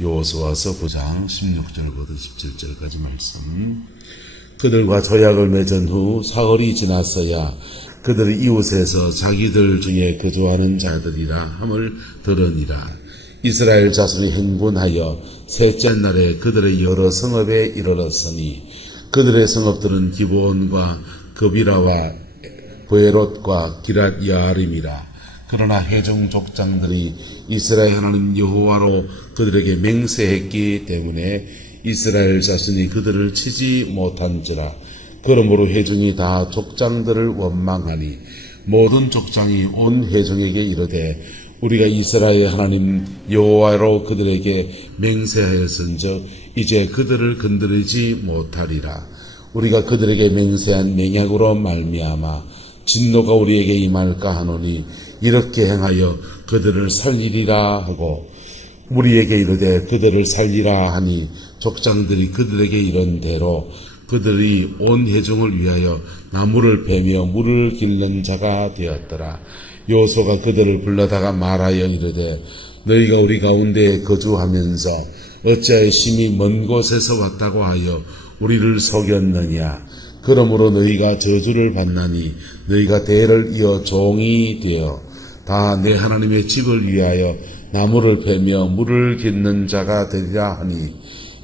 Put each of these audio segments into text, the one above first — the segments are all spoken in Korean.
여호수아서 9장 16절부터 17절까지 말씀. 그들과 조약을 맺은 후 사흘이 지났어야 그들의 이웃에서 자기들 중에 거주하는 자들이라 함을 들으니라. 이스라엘 자손이 행군하여 셋째 날에 그들의 여러 성읍에 이르렀으니 그들의 성읍들은 기브온과 그비라와 브에롯과 기랏 여아림이라. 그러나 회중 족장들이 이스라엘 하나님 여호와로 그들에게 맹세했기 때문에 이스라엘 자손이 그들을 치지 못한지라. 그러므로 회중이 다 족장들을 원망하니 모든 족장이 온 회중에게 이르되 우리가 이스라엘 하나님 여호와로 그들에게 맹세하였은즉 이제 그들을 건드리지 못하리라. 우리가 그들에게 맹세한 맹약으로 말미암아 진노가 우리에게 임할까 하노니 이렇게 행하여 그들을 살리리라 하고 우리에게 이르되 그들을 살리라 하니 족장들이 그들에게 이른 대로 그들이 온 회중을 위하여 나무를 베며 물을 길는 자가 되었더라. 여호수아가 그들을 불러다가 말하여 이르되 너희가 우리 가운데 거주하면서 어찌하여 심히 먼 곳에서 왔다고 하여 우리를 속였느냐. 그러므로 너희가 저주를 받나니 너희가 대를 이어 종이 되어 다 내 하나님의 집을 위하여 나무를 베며 물을 깃는 자가 되리라 하니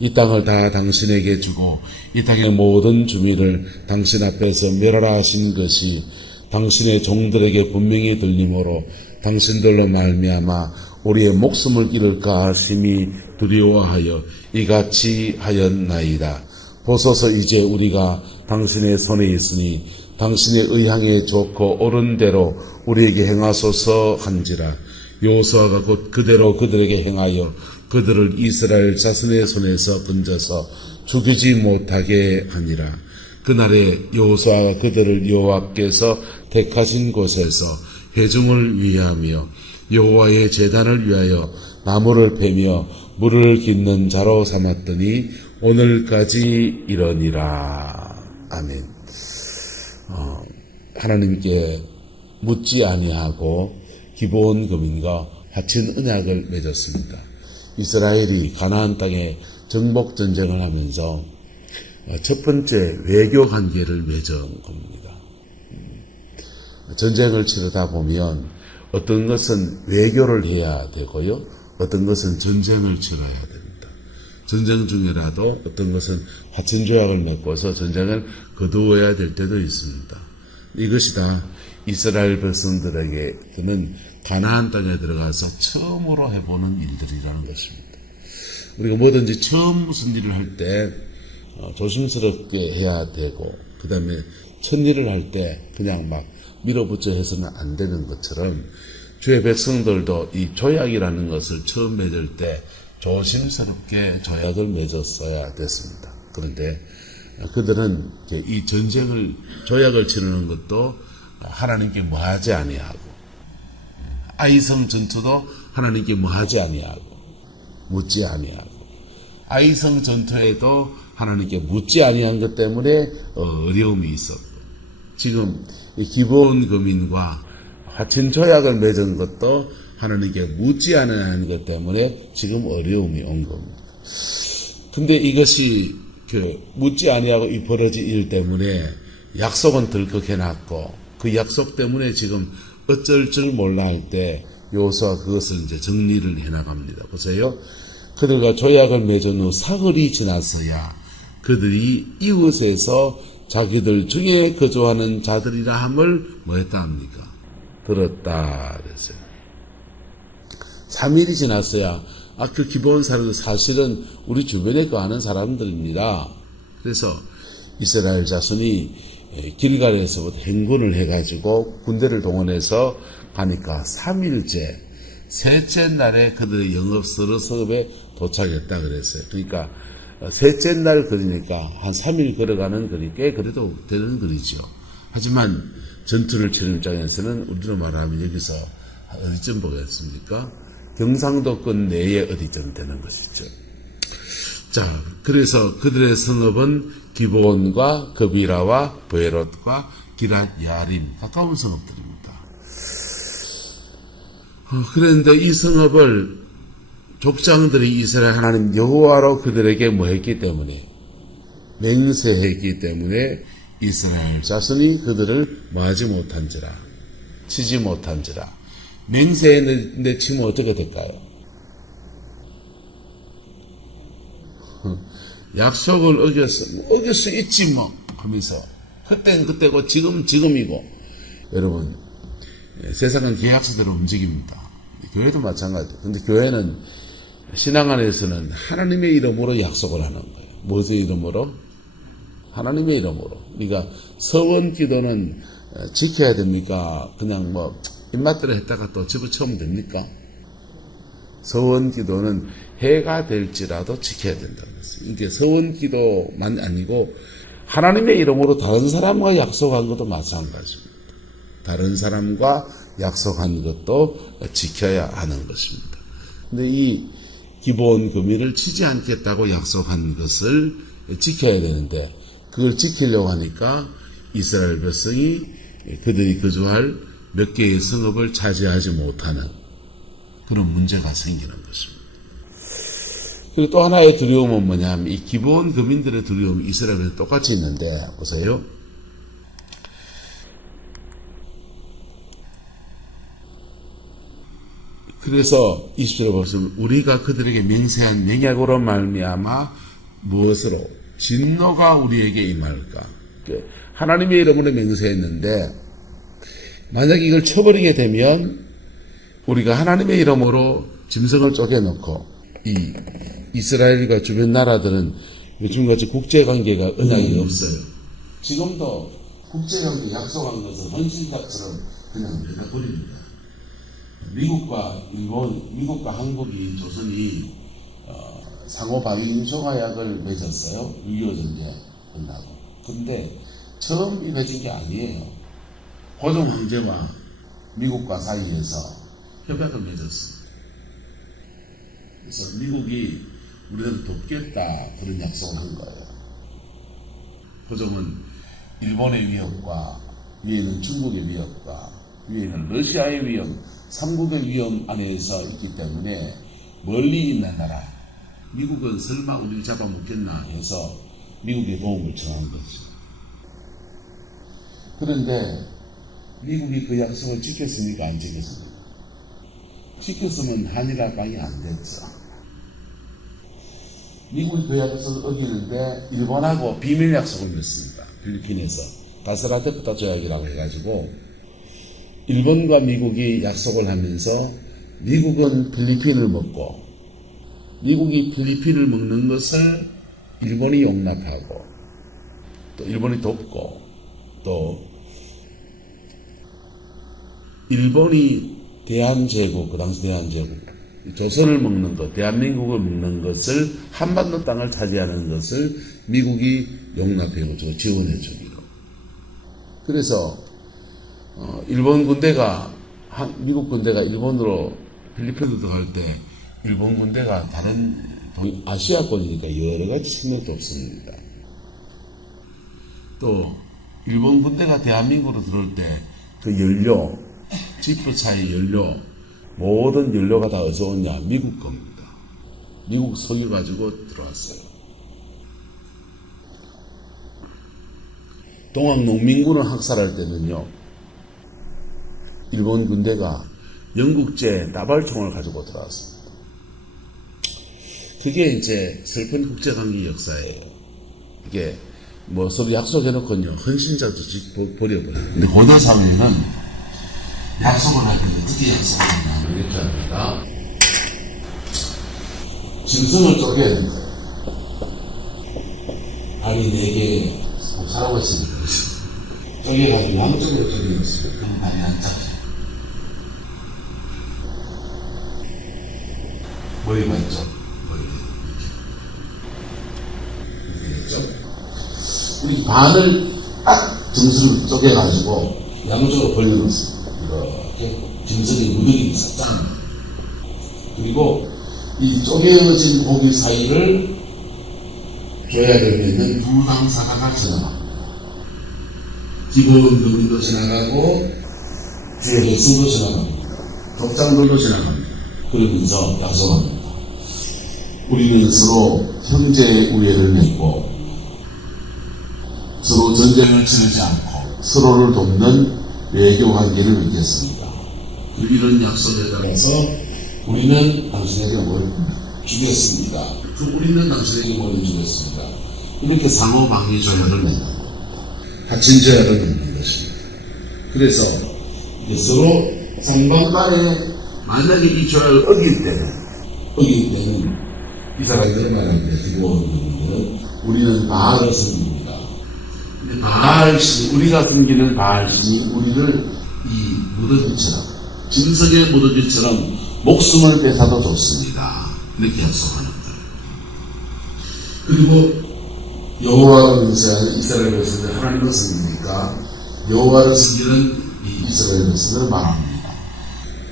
이 땅을 다 당신에게 주고 이 땅의 모든 주민을 당신 앞에서 멸하라 하신 것이 당신의 종들에게 분명히 들리므로 당신들로 말미암아 우리의 목숨을 잃을까 심히 두려워하여 이같이 하였나이다. 보소서 이제 우리가 당신의 손에 있으니 당신의 의향에 좋고 옳은 대로 우리에게 행하소서 한지라. 여호수아가 곧 그대로 그들에게 행하여 그들을 이스라엘 자손의 손에서 건져서 죽이지 못하게 하니라. 그날에 여호수아가 그들을 여호와께서 택하신 곳에서 회중을 위하며 여호와의 제단을 위하여 나무를 베며 물을 깃는 자로 삼았더니 오늘까지 이러니라. 아멘. 하나님께 묻지 아니하고 기브온 거민과 화친 언약을 맺었습니다. 이스라엘이 가나안 땅에 정복 전쟁을 하면서 첫 번째 외교 관계를 맺은 겁니다. 전쟁을 치르다 보면 어떤 것은 외교를 해야 되고요, 어떤 것은 전쟁을 치러야 됩니다. 전쟁 중이라도 어떤 것은 화친 조약을 맺고서 전쟁을 거두어야 될 때도 있습니다. 이것이 다 이스라엘 백성들에게는 가나안 땅에 들어가서 처음으로 해보는 일들이라는 것입니다. 우리가 뭐든지 처음 무슨 일을 할 때 조심스럽게 해야 되고, 그 다음에 첫 일을 할 때 그냥 막 밀어붙여 해서는 안 되는 것처럼 주의 백성들도 이 조약이라는 것을 처음 맺을 때 조심스럽게 조약을 맺었어야 됐습니다. 그런데 그들은 이 전쟁을, 조약을 치르는 것도 하나님께 뭐하지 아니하고, 아이성 전투도 하나님께 뭐하지 아니하고, 묻지 아니하고, 아이성 전투에도 하나님께 묻지 아니한 것 때문에 어려움이 있었고, 지금 이 기브온 거민과 화친 조약을 맺은 것도 하나님께 묻지 않은 것 때문에 지금 어려움이 온 겁니다. 근데 이것이 묻지 아니하고 이 벌어진 일 때문에 약속은 덜컥 해놨고, 그 약속 때문에 지금 어쩔 줄 몰라 할 때 여호수아 그것을 이제 정리를 해나갑니다. 보세요. 그들과 조약을 맺은 후 사흘이 지났어야 그들이 이웃에서 자기들 중에 거주하는 자들이라 함을 뭐 했다 합니까? 들었다 그랬어요. 3일이 지났어야 그 기브온 사람들 사실은 우리 주변에 거하는 사람들입니다. 그래서 이스라엘 자손이 길갈에서부터 행군을 해가지고 군대를 동원해서 가니까 3일째 셋째 날에 그들의 영업 서로섭에 도착했다 그랬어요. 그러니까 셋째 날 거리니까 한 3일 걸어가는 거리, 꽤 그래도 되는 거리죠. 하지만 전투를 치는 입장에서는 우리로 말하면 여기서 어디쯤 보겠습니까? 경상도권 내에 어디쯤 되는 것이죠. 자, 그래서 그들의 성읍은 기브온과 그비라와 브에롯과 기랏 여아림, 가까운 성읍들입니다. 그런데 이 성읍을 족장들이 이스라엘 하나님 여호와로 그들에게 뭐 했기 때문에 맹세했기 때문에 이스라엘 자손이 그들을 뭐하지 못한지라 치지 못한지라 맹세했는데 치면 어떻게 될까요? 약속을 어길 수 있지 뭐 하면서 그땐 그때고 지금이고 여러분 세상은 계약서대로 움직입니다. 교회도 마찬가지예요. 근데 교회는 신앙 안에서는 하나님의 이름으로 약속을 하는 거예요. 무엇의 이름으로? 하나님의 이름으로. 그러니까 서원 기도는 지켜야 됩니까? 그냥 뭐 입맛대로 했다가 또 집어치우면 됩니까? 서원 기도는 해가 될지라도 지켜야 된다는 것입니다. 이게 서원 기도만 아니고 하나님의 이름으로 다른 사람과 약속한 것도 마찬가지입니다. 다른 사람과 약속한 것도 지켜야 하는 것입니다. 근데 이 기본 금일을 치지 않겠다고 약속한 것을 지켜야 되는데 그걸 지키려고 하니까 이스라엘 백성이 그들이 거주할 몇 개의 성읍을 차지하지 못하는 그런 문제가 생기는 것입니다. 그리고 또 하나의 두려움은 뭐냐면 이 기본 금인들의 두려움이 이스라엘에 똑같이 있는데 보세요. 그래서 20절에 보시면 우리가 그들에게 맹세한 맹약으로 말미암아 무엇으로 진노가 우리에게 임할까? 하나님의 이름으로 맹세했는데 만약 이걸 쳐버리게 되면 우리가 하나님의 이름으로 짐승을 쪼개놓고 이 이스라엘과 주변 나라들은 요즘같이 국제관계가 은하이 없어요. 지금도 국제관계 약속한 것은 헌신값처럼 그냥 내다버립니다. 미국과 일본, 미국과 한국이 조선이 상호 방위임 조가약을 맺었어요. 6.25 전쟁 끝나고. 근데 처음 맺은 게 아니에요. 고종 황제와 미국과 사이에서 협약을 맺었습니다. 그래서 미국이 우리를 돕겠다 그런 약속을 한 거예요. 고종은 일본의 위협과 위에는 중국의 위협과 위에는 러시아의 위협, 삼국의 위험 안에서 있기 때문에 멀리 있는 나라, 미국은 설마 우리를 잡아먹겠나 해서 미국의 도움을 청한 거죠. 그런데 미국이 그 약속을 지켰습니까? 안 지켰습니까? 지켰으면 한일합방이 안 됐죠. 미국이 그 약속을 어기는데 일본하고 비밀 약속을 맺습니다. 필리핀에서 가스라테프타 조약이라고 해가지고 일본과 미국이 약속을 하면서 미국은 필리핀을 먹고 미국이 필리핀을 먹는 것을 일본이 용납하고 또 일본이 돕고 또 일본이 대한제국, 그 당시 대한제국 조선을 먹는 것, 대한민국을 먹는 것을 한반도 땅을 차지하는 것을 미국이 용납해주고 지원해주기로. 그래서 일본 군대가 미국 군대가 일본으로 필리핀으로 들어갈 때 일본 군대가 다른 아시아권이니까 여러 가지 생각도 없습니다. 또 일본 군대가 대한민국으로 들어올 때 그 연료, 지프차의 연료, 모든 연료가 다 어디서 오냐? 미국 겁니다. 미국 석유 가지고 들어왔어요. 동학 농민군을 학살할 때는요, 일본 군대가 영국제 나발총을 가지고 들어왔습니다. 그게 이제 슬픈 국제관계 역사예요. 이게 뭐 서로 약속해놓고요, 헌신자도 버려버려요. 근데 고대 사회에는 약속을 할 때 어떻게 약속하느냐 이렇게 합니다. 짐승을 쪼개야 된다. 발이 4개 살아고 있습니다. 쪼개가지고 양쪽으로 쪼개었어요. 그럼 발이 안 잡혀. 머리가 있죠. 머리가 이렇게 됐죠. 이 반을 딱 정수를 쪼개가지고 양쪽으로 벌려놓습니다. 이렇게 짐승의 무더기 싹. 그리고 이 쪼개어진 고기 사이를 줘야 되면 두 당사자가 지나갑니다. 기본 금도 지나가고 주요 백성도 지나갑니다. 덕장들도 지나갑니다. 그러면서 약속합니다. 우리는 서로 형제 우애를 맺고 서로 전쟁을 치르지 않고 서로를 돕는 외교 관계를 맺겠습니다. 이런 약속에 따라서 우리는 당신에게 뭘 주겠습니다. 우리는 당신에게 뭘 주겠습니다. 이렇게 상호방위 조약을 맺는 하친 조약을 맺는 것입니다. 그래서 이제 서로 상방간에 만약에 이 조약을 어길 때는 이 사람들은 말합니다. 기본들은 우리는 바알을 섬깁니다. 바알신, 우리가 섬기는 바알신이 우리를 이 무더기처럼, 진석의 무더기처럼 목숨을 뺏어도 좋습니다. 이렇게 약속하는 거예요. 그리고 여호와를 맹세하는 이스라엘 백성들 하나님을 섬기니까 여호와를 섬기는 이 이스라엘 백성들을 말합니다.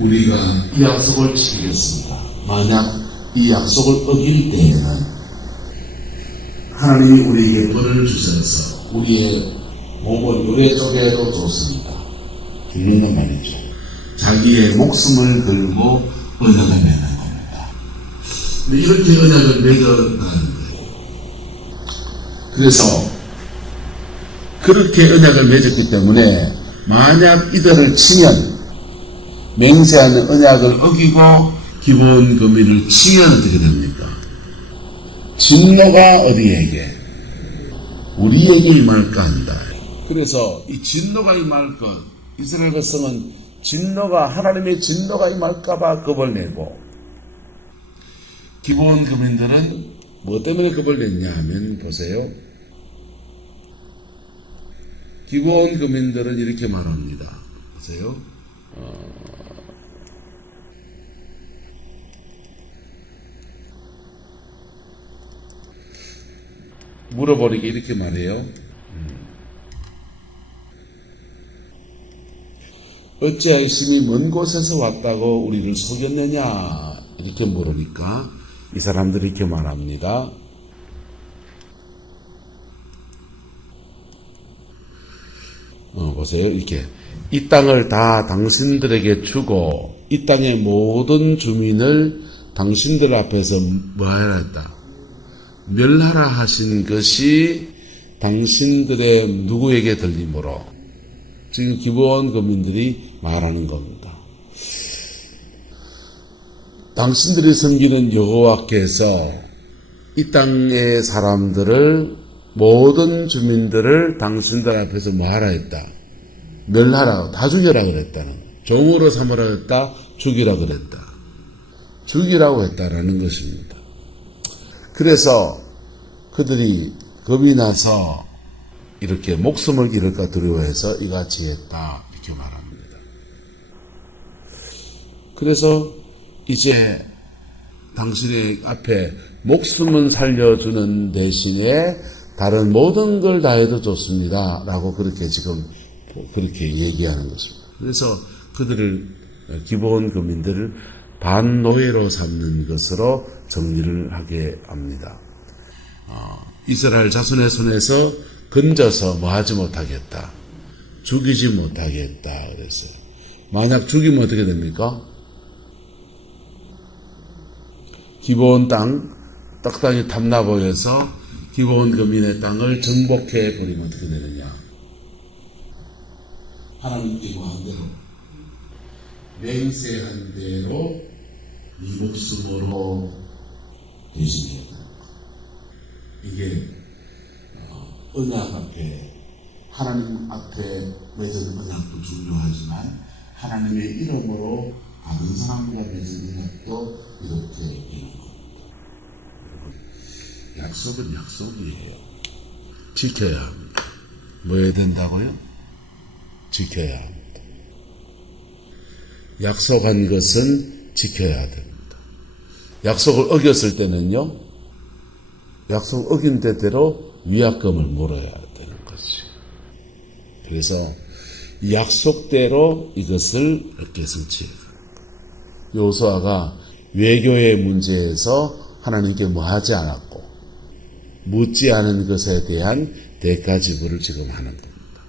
우리가 이 약속을 지키겠습니다. 만약 이 약속을 어길 때에는 하나님이 우리에게 벌을 주셔서 우리의 몸을 요래 쪼개도 좋습니다. 죽는단 말이죠. 자기의 목숨을 걸고 언약을 맺는 겁니다. 이렇게 언약을 맺어가는 거예요. 그래서 그렇게 언약을 맺었기 때문에 만약 이들을 치면 맹세하는 언약을 어기고 기본 금리를 치면 어떻게 됩니까? 진노가 어디에게? 우리에게 임할까 한다. 그래서 이 진노가 임할 것, 이스라엘 백성은 하나님의 진노가 임할까봐 겁을 내고, 기본 금인들은 뭐 때문에 겁을 냈냐 하면 보세요. 기본 금인들은 이렇게 말합니다. 보세요. 물어버리게 이렇게 말해요. 어찌하심이 먼 곳에서 왔다고 우리를 속였느냐 이렇게 물으니까 이 사람들이 이렇게 말합니다. 보세요. 이렇게 이 땅을 다 당신들에게 주고 이 땅의 모든 주민을 당신들 앞에서 뭐하라 했다. 멸하라 하신 것이 당신들의 누구에게 들림으로 지금 기본 거민들이 말하는 겁니다. 당신들이 섬기는 여호와께서 이 땅의 사람들을 모든 주민들을 당신들 앞에서 뭐하라 했다. 멸하라, 다 죽여라 그랬다는 거예요. 종으로 삼으라 했다. 죽이라 그랬다. 죽이라고 했다라는 것입니다. 그래서 그들이 겁이 나서 이렇게 목숨을 잃을까 두려워해서 이같이 했다 이렇게 말합니다. 그래서 이제 당신의 앞에 목숨은 살려주는 대신에 다른 모든 걸 다 해도 좋습니다 라고 그렇게 지금 그렇게 얘기하는 것입니다. 그래서 그들을 기본 거민들을 반노예로 삼는 것으로 정리를 하게 합니다. 이스라엘 자손의 손에서 건져서 뭐 하지 못하겠다. 죽이지 못하겠다. 그래서 만약 죽이면 어떻게 됩니까? 기본 땅이 탐나 보여서 기본 거민의 땅을 정복해 버리면 어떻게 되느냐? 하나님께서 한 대로 맹세한 대로 이 목숨으로 대신해야 됩니다. 이게 언약 앞에 하나님 앞에 맺은 언약도 중요하지만 하나님의 이름으로 다른 사람과 맺은 언약도 이렇게 있는 겁니다. 약속은 약속이에요. 지켜야 합니다. 뭐 해야 된다고요? 지켜야 합니다. 약속한 것은 지켜야 됩니다. 약속을 어겼을 때는요, 약속 어긴 대대로 위약금을 물어야 되는 거지. 그래서 약속대로 이것을 이렇게 성취해. 여호수아가 외교의 문제에서 하나님께 뭐 하지 않았고, 묻지 않은 것에 대한 대가 지불을 지금 하는 겁니다.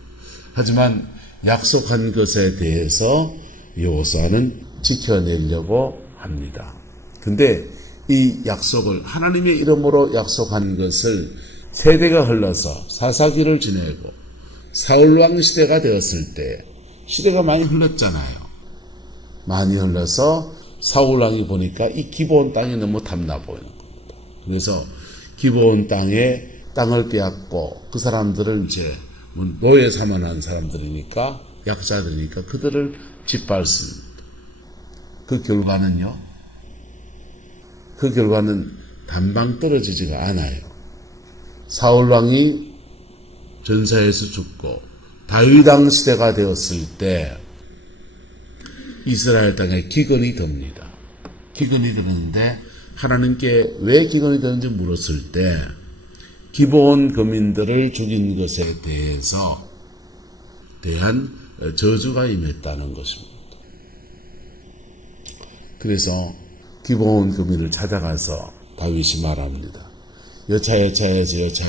하지만 약속한 것에 대해서 여호수아는 지켜내려고 합니다. 근데 이 약속을 하나님의 이름으로 약속한 것을 세대가 흘러서 사사기를 지내고 사울왕 시대가 되었을 때 시대가 많이 흘렀잖아요. 많이 흘러서 사울왕이 보니까 이 기브온 땅이 너무 탐나 보이는 겁니다. 그래서 기브온 땅을 빼앗고 그 사람들을 이제 노예 삼아난 사람들이니까 약자들이니까 그들을 짓밟습니다. 그 결과는 단방 떨어지지가 않아요. 사울왕이 전사에서 죽고 다윗왕 시대가 되었을 때 이스라엘 땅에 기근이 듭니다. 기근이 드는데 하나님께 왜 기근이 드는지 물었을 때 기브온 거민들을 죽인 것에 대한 저주가 임했다는 것입니다. 그래서 기브온 거민을 찾아가서 다윗이 말합니다. 여차했는데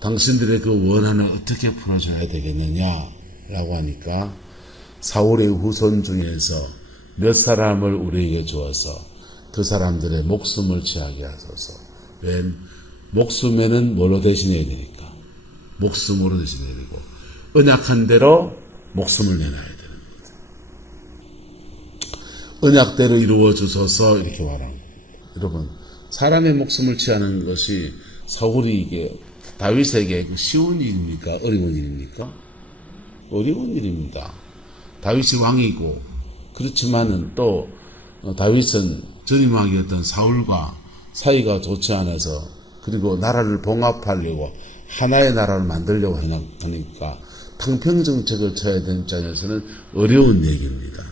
당신들의 그 원한을 어떻게 풀어줘야 되겠느냐라고 하니까 사울의 후손 중에서 몇 사람을 우리에게 주어서 그 사람들의 목숨을 취하게 하소서. 왜? 목숨에는 뭘로 대신해야 되니까? 목숨으로 대신해야 되고 언약한 대로 목숨을 내놔야 되는 거죠. 언약대로 이루어 주소서 이렇게 말합니다. 여러분, 사람의 목숨을 취하는 것이 사울이 이게 다윗에게 쉬운 일입니까? 어려운 일입니까? 어려운 일입니다. 다윗이 왕이고 그렇지만은 또 다윗은 전임 왕이었던 사울과 사이가 좋지 않아서 그리고 나라를 봉합하려고 하나의 나라를 만들려고 하니까 탕평정책을 쳐야 되는 입장에서는 어려운 얘기입니다.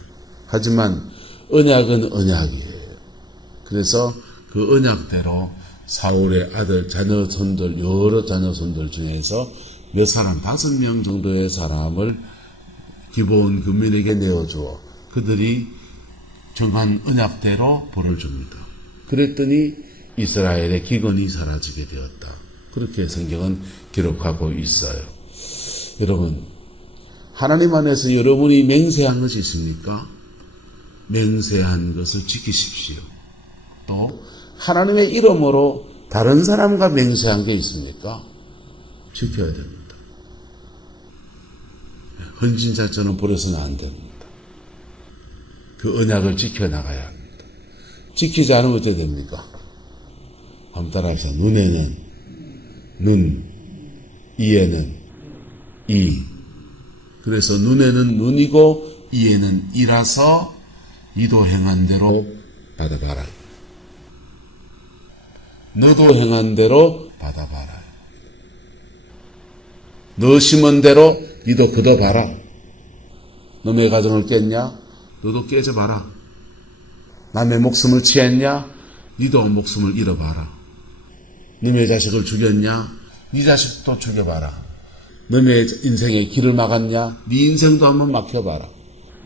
하지만 언약은 언약이에요. 그래서 그 언약대로 사울의 아들 자녀손들 여러 자녀손들 중에서 몇 사람 5명 정도의 사람을 기브온 거민에게 내어주어 그들이 정한 언약대로 벌을 줍니다. 그랬더니 이스라엘의 기근이 사라지게 되었다. 그렇게 성경은 기록하고 있어요. 여러분, 하나님 안에서 여러분이 맹세한 것이 있습니까? 맹세한 것을 지키십시오. 또 하나님의 이름으로 다른 사람과 맹세한 게 있습니까? 지켜야 됩니다. 헌신자처럼 버려서는 안 됩니다. 그 언약을 지켜나가야 합니다. 지키지 않으면 어떻게 됩니까? 한번 따라합시다. 눈에는 눈, 이에는 이. 그래서 눈에는 눈이고 이에는 이라서 이도 행한 대로 받아봐라. 너도 행한 대로 받아봐라. 너 심은 대로 니도 걷어봐라. 너의 가정을 깼냐? 너도 깨져봐라. 남의 목숨을 취했냐? 니도 목숨을 잃어봐라. 너의 자식을 죽였냐? 네 자식도 죽여봐라. 너의 인생에 길을 막았냐? 네 인생도 한번 막혀봐라.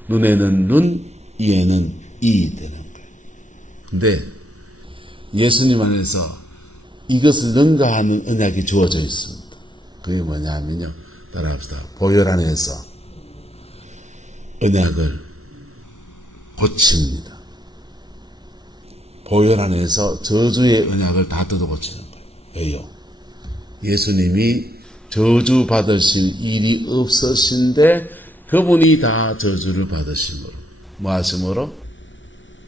눈에는 눈, 이에는 이 되는 거예요. 근데 예수님 안에서 이것을 능가하는 언약이 주어져 있습니다. 그게 뭐냐 하면요. 따라합시다. 보혈 안에서 언약을 고칩니다. 보혈 안에서 저주의 언약을 다 뜯어 고치는 거예요. 왜요? 예수님이 저주 받으실 일이 없으신데 그분이 다 저주를 받으심으로 뭐 하심으로?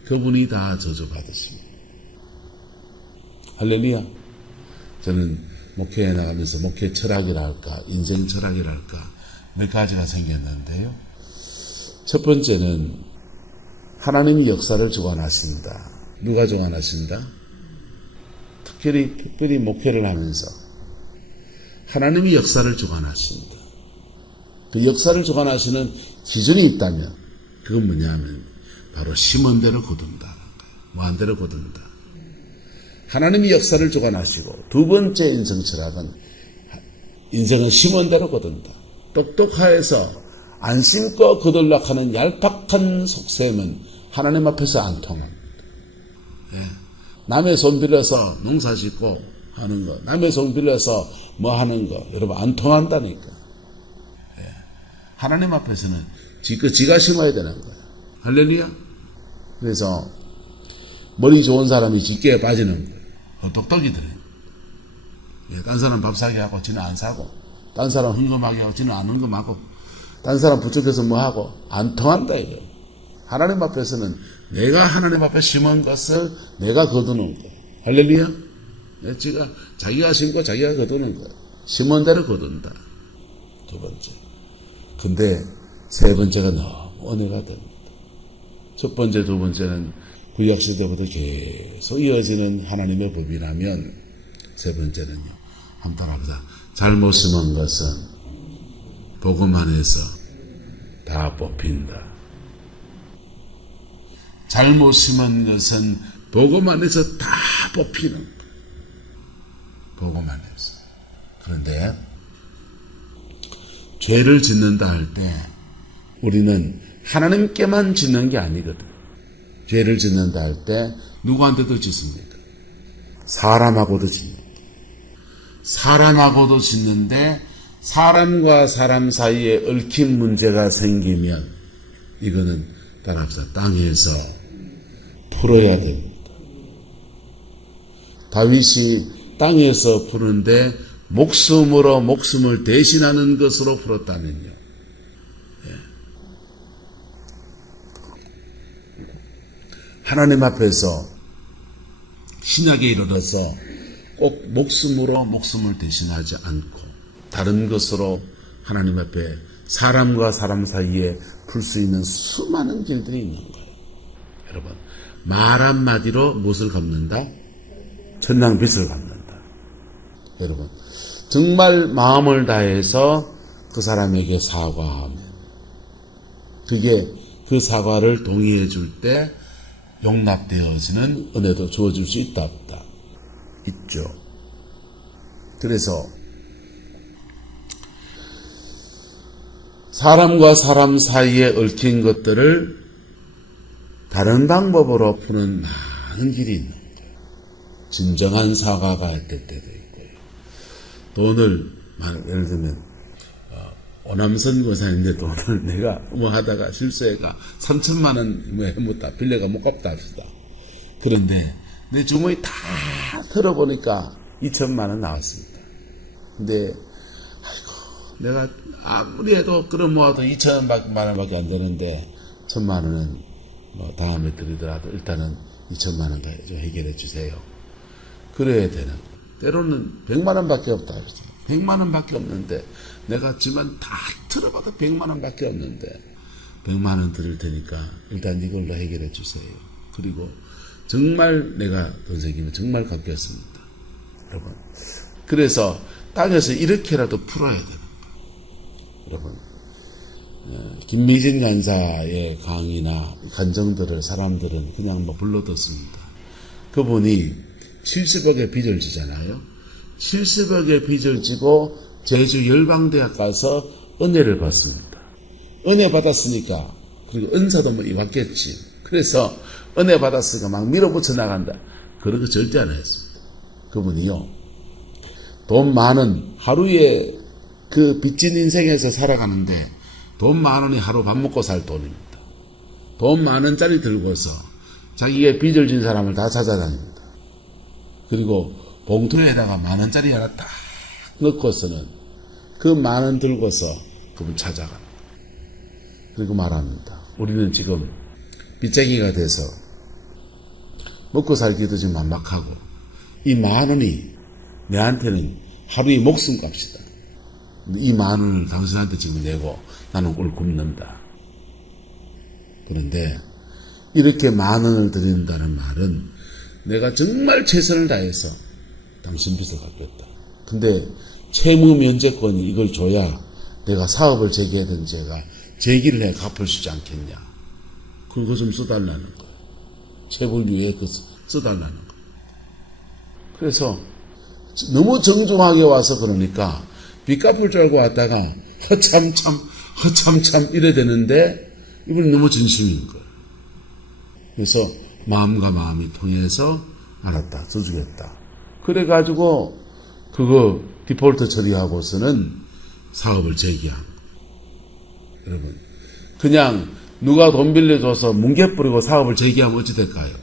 그분이 다 저주 받으심으로. 할렐루야. 저는 목회에 나가면서 목회 철학이랄까 인생 철학이랄까 몇 가지가 생겼는데요. 첫 번째는 하나님이 역사를 주관하신다. 누가 주관하신다? 특별히 목회를 하면서 하나님이 역사를 주관하신다. 그 역사를 주관하시는 기준이 있다면 그건 뭐냐면 바로 심은 대로 거둔다는 거예요. 뭐한 대로 거둔다. 하나님이 역사를 주관하시고 두 번째 인생 철학은 인생은 심은 대로 거둔다. 똑똑하여서 안 심고 거들락 하는 얄팍한 속셈은 하나님 앞에서 안 통합니다. 예. 남의 손 빌려서 농사 짓고 하는 거, 남의 손 빌려서 뭐 하는 거, 여러분 안 통한다니까. 예. 하나님 앞에서는 지가 심어야 되는 거예요. 할렐루야. 그래서 머리 좋은 사람이 직계에 빠지는 거예요. 똑똑이들은. 딴 사람 밥 사게 하고 지는 안 사고, 딴 사람 흥금하게 하고 지는 안 흥금하고, 딴 사람 부족해서 뭐 하고, 안 통한다 이거. 하나님 앞에서는 내가 하나님 앞에 심은 것을 내가 거두는 거야. 할렐루야. 자기가 심고 자기가 거두는 거야. 심은 대로 거둔다. 두 번째. 근데 세 번째가 너무 은혜가 됩니다. 첫 번째, 두 번째는 구약시대부터 계속 이어지는 하나님의 법이라면, 세 번째는요, 한번 따라합니다. 잘못 심은 것은 복음 안에서 다 뽑힌다. 잘못 심은 것은 복음 안에서 다 뽑히는 거예요. 복음 안에서. 그런데 죄를 짓는다 할 때 우리는 하나님께만 짓는 게 아니거든. 죄를 짓는다 할 때 누구한테도 짓습니까? 사람하고도 짓는다. 사람하고도 짓는데 사람과 사람 사이에 얽힌 문제가 생기면 이거는 따라합시다. 땅에서 풀어야 됩니다. 다윗이 땅에서 푸는데 목숨으로 목숨을 대신하는 것으로 풀었다면요. 하나님 앞에서 신약에 이르러서 꼭 목숨으로 목숨을 대신하지 않고 다른 것으로 하나님 앞에 사람과 사람 사이에 풀 수 있는 수많은 길들이 있는 거예요. 여러분, 말 한마디로 무엇을 갚는다? 천냥빚을 갚는다. 여러분, 정말 마음을 다해서 그 사람에게 사과하면 그게 그 사과를 동의해 줄 때 용납되어지는 은혜도 주어질 수 있다 없다? 있죠. 그래서 사람과 사람 사이에 얽힌 것들을 다른 방법으로 푸는 많은 길이 있는 거예요. 진정한 사과가 될 때도 있고요. 돈을 예를 들면 오남선 고사인데 돈을 내가 뭐 하다가 실수해가 3천만 원 뭐 해못다 빌려가 못 갚다 합시다. 그런데 내 주머니 다 털어보니까 2천만 원 나왔습니다. 근데 아이고 내가 아무리 해도 그런 모아도 2천만 원밖에 안 되는데 1천만 원은 뭐 다음에 드리더라도 일단은 2천만 원 다 좀 해결해 주세요. 그래야 되는. 때로는 100만 원밖에 없다 합시다. 100만 원밖에 없는데 내가 집안 다 틀어봐도 100만 원밖에 없는데 100만 원 드릴 테니까 일단 이걸로 해결해 주세요. 그리고 정말 내가 돈 생기면 정말 갚겠습니다. 여러분, 그래서 땅에서 이렇게라도 풀어야 되는 거예요. 여러분, 김미진 간사의 강의나 간정들을 사람들은 그냥 뭐 불러 듣습니다. 그분이 70억의 빚을 지잖아요. 70억의 빚을 지고 제주 열방대학 가서 은혜를 받습니다. 은혜 받았으니까, 그리고 은사도 뭐 왔겠지. 그래서 은혜 받았으니까 막 밀어붙여 나간다. 그런 거 절대 안 했습니다. 그분이요, 돈 많은 하루에 그 빚진 인생에서 살아가는데 돈 만 원이 하루 밥 먹고 살 돈입니다. 돈 만 원짜리 들고서 자기가 빚을 진 사람을 다 찾아다닙니다. 그리고 봉투에다가 만 원짜리 하나 딱 넣고서는 그 만 원 들고서 그분 찾아갑니다. 그리고 말합니다. 우리는 지금 빚쟁이가 돼서 먹고 살기도 지금 막막하고 이 만 원이 내한테는 하루의 목숨값이다. 이 만 원을 당신한테 지금 내고 나는 꿀 굶는다. 그런데 이렇게 만 원을 드린다는 말은 내가 정말 최선을 다해서 당신 빚을 갚겠다. 근데 채무 면제권이 이걸 줘야 내가 사업을 재개하든 제가 재기를 해 갚을 수 있지 않겠냐. 그거 좀 써달라는 거예요. 채불유예 써달라는 거예요. 그래서 너무 정중하게 와서 그러니까 빚 갚을 줄 알고 왔다가 허참참 이래 되는데 이분이 너무 진심인 거예요. 그래서 마음과 마음이 통해서 알았다, 써주겠다. 그래가지고 그거 디폴트 처리하고서는 사업을 재개한 거예요. 여러분, 그냥 누가 돈 빌려줘서 뭉개 뿌리고 사업을 재개하면 어찌 될까요?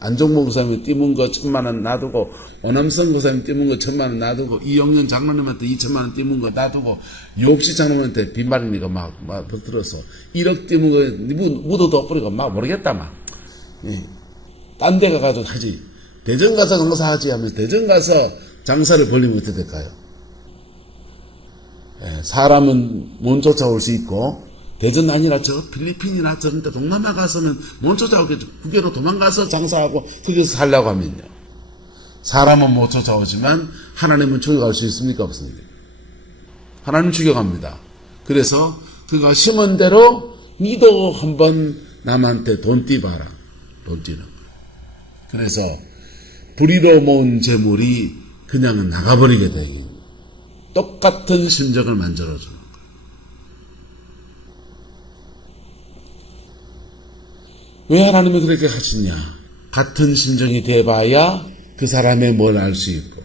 안종모 고사님이 띄문 거 1,000,000원 놔두고, 오남성 고사님 띄문 거 1,000,000원 놔두고, 이용년 장로님한테 2,000,000원 띄문 거 놔두고, 유업시 장로님한테 빈말이니까 막 붙들어서 1억 띄문 거 묻어도 뿌리고 막 모르겠다 막. 딴 데 가가지고 하지. 대전 가서 장사하지 하면서 대전 가서 장사를 벌리면 어떻게 될까요? 사람은 못 쫓아올 수 있고, 대전 아니라 저 필리핀이나 저런 데 동남아 가서는 못 쫓아오겠죠. 국외로 도망가서 장사하고 거기서 살려고 하면요. 사람은 못 쫓아오지만 하나님은 죽여갈 수 있습니까? 없습니까? 하나님 죽여갑니다. 그래서 그가 심은 대로 니도 한번 남한테 돈 띠봐라. 돈 띠는 거예요. 그래서 불의로 모은 재물이 그냥 나가버리게 되기. 똑같은 심정을 만들어주는 거예요. 왜 하나님이 그렇게 하시냐? 같은 심정이 돼봐야 그 사람의 뭘 알 수 있고,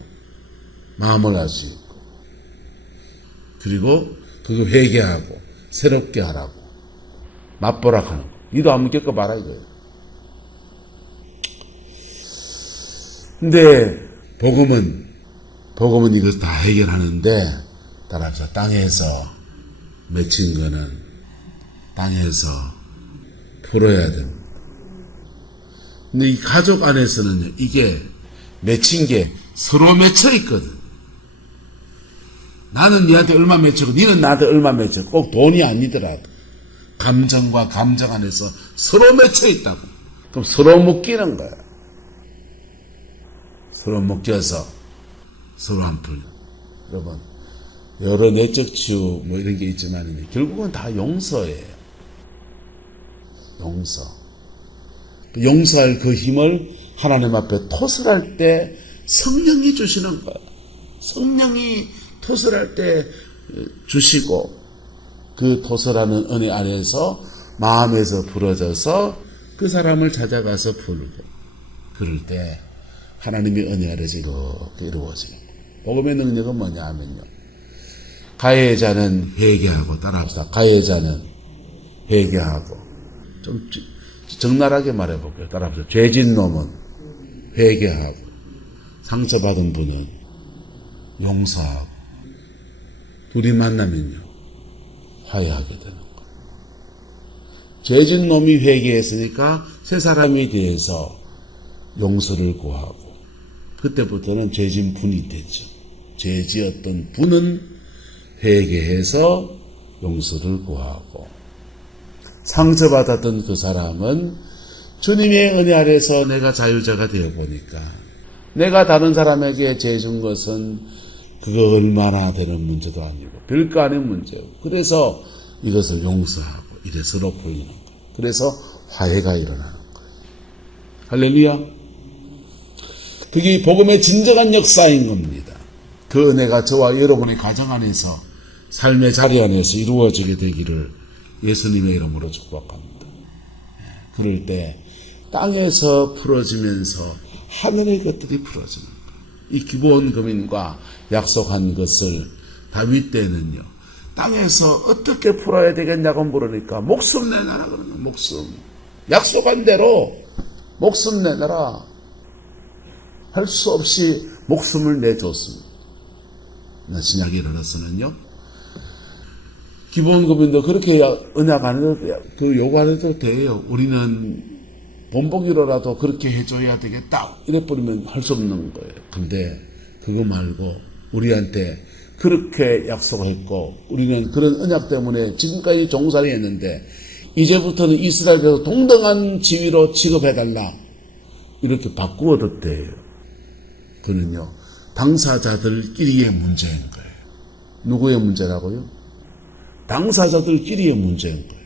마음을 알 수 있고, 그리고 그거 회개하고, 새롭게 하라고, 맛보라 하는 거. 니도 한번 겪어봐라 이거예요. 근데, 복음은 이걸 다 해결하는데, 따라서 땅에서 맺힌 거는 땅에서 풀어야 됩니다. 근데 이 가족 안에서는요, 이게 맺힌 게 서로 맺혀 있거든. 나는 니한테 얼마 맺히고, 니는 나한테 얼마 맺혀. 꼭 돈이 아니더라도. 감정과 감정 안에서 서로 맺혀 있다고. 그럼 서로 묶이는 거야. 서로 묶여서 서로 안 풀려. 여러분, 여러 내적 치유 뭐 이런 게 있지만, 결국은 다 용서예요. 용서. 용서할 그 힘을 하나님 앞에 토설할 때 성령이 주시는 거야. 성령이 토설할 때 주시고, 그 토설하는 은혜 아래에서 마음에서 부러져서 그 사람을 찾아가서 풀고, 그럴 때 하나님의 은혜 아래에서 이렇게 이루어지는 거예요. 복음의 능력은 뭐냐 하면요, 가해자는 회개하고, 따라합시다. 가해자는 회개하고. 좀 적나라하게 말해볼게요. 따라합시다. 죄진 놈은 회개하고, 상처받은 분은 용서하고, 둘이 만나면요, 화해하게 되는 거예요. 죄진 놈이 회개했으니까 새 사람에 대해서 용서를 구하고, 그때부터는 죄진 분이 되죠. 죄 지었던 분은 회개해서 용서를 구하고, 상처받았던 그 사람은 주님의 은혜 아래서 내가 자유자가 되어보니까, 내가 다른 사람에게 죄 준 것은 그거 얼마나 되는 문제도 아니고 별거 아닌 문제고, 그래서 이것을 용서하고 이래 서로 풀리는 거예요. 그래서 화해가 일어나는 거예요. 할렐루야. 그게 복음의 진정한 역사인 겁니다. 그 은혜가 저와 여러분의 가정 안에서, 삶의 자리 안에서 이루어지게 되기를 예수님의 이름으로 축복합니다. 그럴 때 땅에서 풀어지면서 하늘의 것들이 풀어지는 거예요. 이 기본 금인과 약속한 것을 다윗 때는요, 땅에서 어떻게 풀어야 되겠냐고 물으니까 목숨 내놔라 그러는 거예요. 목숨. 약속한 대로 목숨 내놔라. 할 수 없이 목숨을 내줬습니다. 신약에 일어나서는요, 기본금인도 그렇게 언약 안 해도, 그 요구 안 해도 돼요. 우리는 본보기로라도 그렇게 해줘야 되겠다, 이래버리면 할 수 없는 거예요. 근데 그거 말고 우리한테 그렇게 약속했고, 우리는 그런 언약 때문에 지금까지 종살이 했는데, 이제부터는 이스라엘에서 동등한 지위로 취급해달라, 이렇게 바꾸어뒀대요. 그는요, 당사자들끼리의 문제인 거예요. 누구의 문제라고요? 당사자들끼리의 문제인 거예요.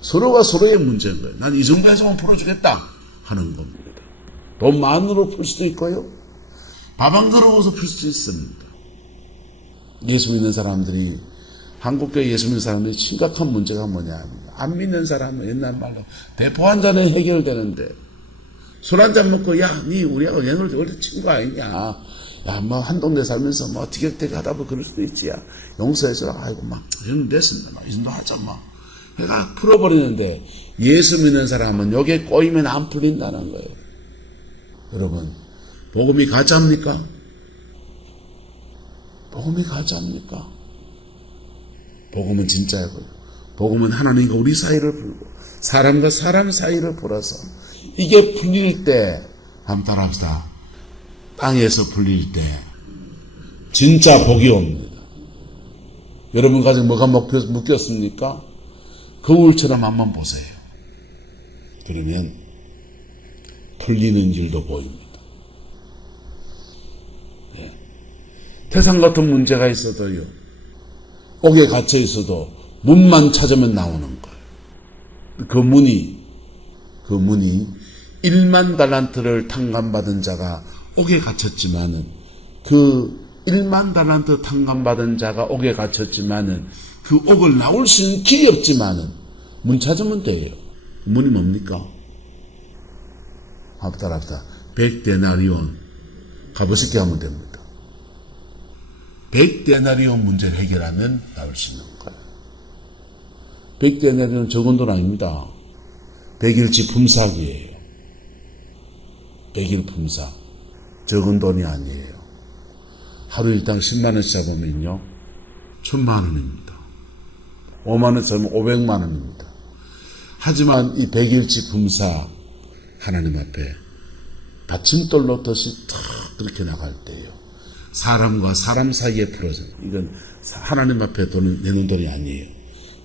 서로가 서로의 문제인 거예요. 난 이 정도에서만 풀어주겠다 하는 겁니다. 돈만으로 풀 수도 있고요, 밥 한 그릇으로 풀 수도 있습니다. 예수 믿는 사람들이, 한국교회 예수 믿는 사람들이 심각한 문제가 뭐냐, 안 믿는 사람은 옛날 말로 대포 한 잔에 해결되는데, 술 한 잔 먹고, 야, 니 우리하고 옛날에 원래 친구 아니냐, 야, 뭐 한 동네 살면서 뭐 티격태격 하다 보면 그럴 수도 있지, 야, 용서해주라. 아이고 막 이런 됐습니다. 막 이 정도 하자 막 해가 풀어버리는데, 예수 믿는 사람은 여기에 꼬이면 안 풀린다는 거예요. 여러분, 복음이 가짜입니까? 복음이 가짜입니까? 복음은 진짜고요. 복음은 하나님과 우리 사이를 풀고 사람과 사람 사이를 풀어서 이게 풀릴 때 한번 따라합시다. 땅에서 풀릴 때 진짜 복이 옵니다. 여러분 가정에 뭐가 묶였습니까? 거울처럼 한번 보세요. 그러면 풀리는 일도 보입니다. 예. 태산 같은 문제가 있어도요. 옥에 갇혀 있어도 문만 찾으면 나오는 거예요. 그 문이 1만 달란트를 탕감받은 자가 옥에 갇혔지만은 그 1만 달란트 탕감받은 자가 옥에 갇혔지만은 그 옥을 나올 수 있는 길이 없지만은 문 찾으면 돼요. 문이 뭡니까? 합달합시다. 100데나리온 값없이 하면 됩니다. 100데나리온 문제를 해결하면 나올 수 있는 거예요. 100데나리온 적은 돈 아닙니다. 100일치 품삯이에요. 100일 품삯. 적은 돈이 아니에요. 하루 일당 10만 원씩 잡으면요. 1000만 원입니다. 5만 원 잡으면 500만 원입니다. 하지만 이 100일치 품삯 하나님 앞에 받침돌 놓듯이 탁 그렇게 나갈 때요. 사람과 사람 사이에 풀어져. 이건 하나님 앞에 돈은 내는 돈이 아니에요.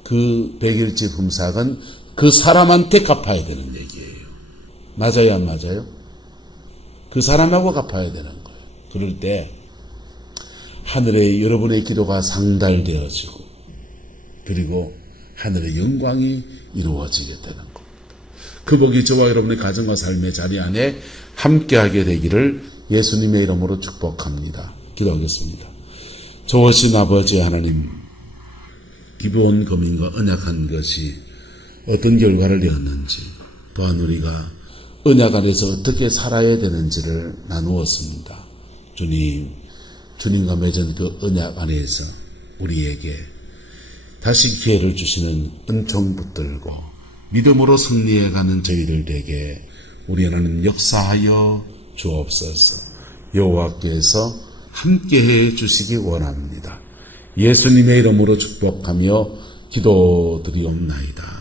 그 100일치 품삯은 그 사람한테 갚아야 되는 얘기예요. 맞아요, 안 맞아요? 그 사람하고 갚아야 되는 거예요. 그럴 때 하늘에 여러분의 기도가 상달되어지고 그리고 하늘의 영광이 이루어지게 되는 겁니다. 그 복이 저와 여러분의 가정과 삶의 자리 안에 함께하게 되기를 예수님의 이름으로 축복합니다. 기도하겠습니다. 좋으신 아버지 하나님, 기본 고민과 언약한 것이 어떤 결과를 내었는지, 또한 우리가 언약 안에서 어떻게 살아야 되는지를 나누었습니다. 주님과 맺은 그 언약 안에서 우리에게 다시 기회를 주시는 은총 붙들고 믿음으로 승리해가는 저희들에게 우리 하나님 역사하여 주옵소서. 여호와께서 함께해 주시기 원합니다. 예수님의 이름으로 축복하며 기도드리옵나이다.